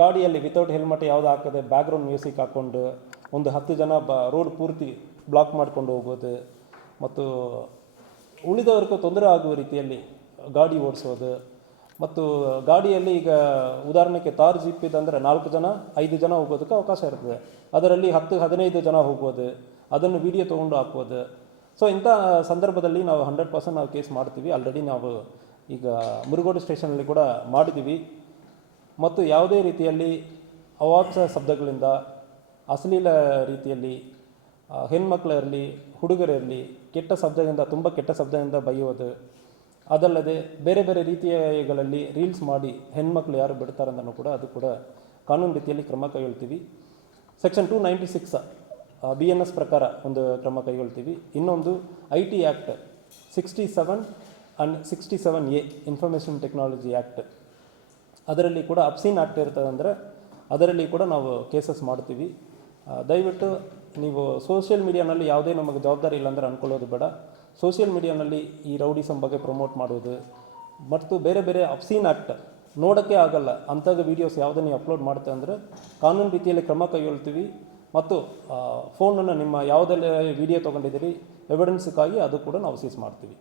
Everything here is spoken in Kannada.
ಗಾಡಿಯಲ್ಲಿ ವಿತೌಟ್ ಹೆಲ್ಮೆಟ್ ಯಾವುದು ಹಾಕದೆ ಬ್ಯಾಕ್ಗ್ರೌಂಡ್ ಮ್ಯೂಸಿಕ್ ಹಾಕ್ಕೊಂಡು ಒಂದು 10 ಜನ ರೋಡ್ ಪೂರ್ತಿ ಬ್ಲಾಕ್ ಮಾಡ್ಕೊಂಡು ಹೋಗೋದು ಮತ್ತು ಉಳಿದವರಿಗೂ ತೊಂದರೆ ಆಗುವ ರೀತಿಯಲ್ಲಿ ಗಾಡಿ ಓಡಿಸೋದು ಮತ್ತು ಗಾಡಿಯಲ್ಲಿ ಈಗ ಉದಾಹರಣೆಗೆ ತಾರ್ ಜೀಪ್ ಇದಂದರೆ 4 ಜನ 5 ಜನ ಹೋಗೋದಕ್ಕೆ ಅವಕಾಶ ಇರ್ತದೆ, ಅದರಲ್ಲಿ 10-15 ಜನ ಹೋಗ್ಬೋದು, ಅದನ್ನು ವಿಡಿಯೋ ತೊಗೊಂಡು ಹಾಕ್ಬೋದು. ಸೊ ಇಂಥ ಸಂದರ್ಭದಲ್ಲಿ ನಾವು 100% ನಾವು ಕೇಸ್ ಮಾಡ್ತೀವಿ. ಆಲ್ರೆಡಿ ನಾವು ಈಗ ಮುರುಗೋಡು ಸ್ಟೇಷನಲ್ಲಿ ಕೂಡ ಮಾಡಿದ್ದೀವಿ. ಮತ್ತು ಯಾವುದೇ ರೀತಿಯಲ್ಲಿ ಅವಾಚ್ಯ ಶಬ್ದಗಳಿಂದ ಅಶ್ಲೀಲ ರೀತಿಯಲ್ಲಿ ಹೆಣ್ಮಕ್ಳಿರಲಿ ಹುಡುಗರಿರಲಿ ಕೆಟ್ಟ ಶಬ್ದದಿಂದ ತುಂಬ ಕೆಟ್ಟ ಶಬ್ದದಿಂದ ಬೈಯೋದು, ಅದಲ್ಲದೆ ಬೇರೆ ಬೇರೆ ರೀತಿಯಲ್ಲಿ ರೀಲ್ಸ್ ಮಾಡಿ ಹೆಣ್ಮಕ್ಳು ಯಾರು ಬಿಡ್ತಾರಂದನೂ ಕೂಡ ಅದು ಕೂಡ ಕಾನೂನು ರೀತಿಯಲ್ಲಿ ಕ್ರಮ ಕೈಗೊಳ್ತೀವಿ. ಸೆಕ್ಷನ್ 296 BNS ಪ್ರಕಾರ ಒಂದು ಕ್ರಮ ಕೈಗೊಳ್ತೀವಿ. ಇನ್ನೊಂದು IT act 67 and 67A information technology act, ಅದರಲ್ಲಿ ಕೂಡ ಅಬ್ಸೀನ್ ಆ್ಯಕ್ಟ್ ಇರ್ತದೆ, ಅಂದರೆ ಅದರಲ್ಲಿ ಕೂಡ ನಾವು ಕೇಸಸ್ ಮಾಡ್ತೀವಿ. ದಯವಿಟ್ಟು ನೀವು ಸೋಷಿಯಲ್ ಮೀಡಿಯಾನಲ್ಲಿ ಯಾವುದೇ ನಮಗೆ ಜವಾಬ್ದಾರಿ ಇಲ್ಲಾಂದರೆ ಅಂದ್ಕೊಳ್ಳೋದು ಬೇಡ. ಸೋಷಿಯಲ್ ಮೀಡಿಯಾನಲ್ಲಿ ಈ ರೌಡಿಸಮ್ ಬಗ್ಗೆ ಪ್ರಮೋಟ್ ಮಾಡೋದು ಮತ್ತು ಬೇರೆ ಬೇರೆ ಅಬ್ಸೀನ್ ಆ್ಯಕ್ಟ್ ನೋಡೋಕ್ಕೆ ಆಗಲ್ಲ ಅಂಥ ವೀಡಿಯೋಸ್ ಯಾವುದನ್ನು ಅಪ್ಲೋಡ್ ಮಾಡ್ತೇವೆ ಅಂದರೆ ಕಾನೂನು ರೀತಿಯಲ್ಲಿ ಕ್ರಮ ಕೈಗೊಳ್ತೀವಿ. ಮತ್ತು ಫೋನನ್ನು ನಿಮ್ಮ ಯಾವುದೆಲ್ಲ ವೀಡಿಯೋ ತೊಗೊಂಡಿದ್ದೀರಿ ಎವಿಡೆನ್ಸ್ಗಾಗಿ ಅದು ಕೂಡ ನಾವು ಸೀಸ್ ಮಾಡ್ತೀವಿ.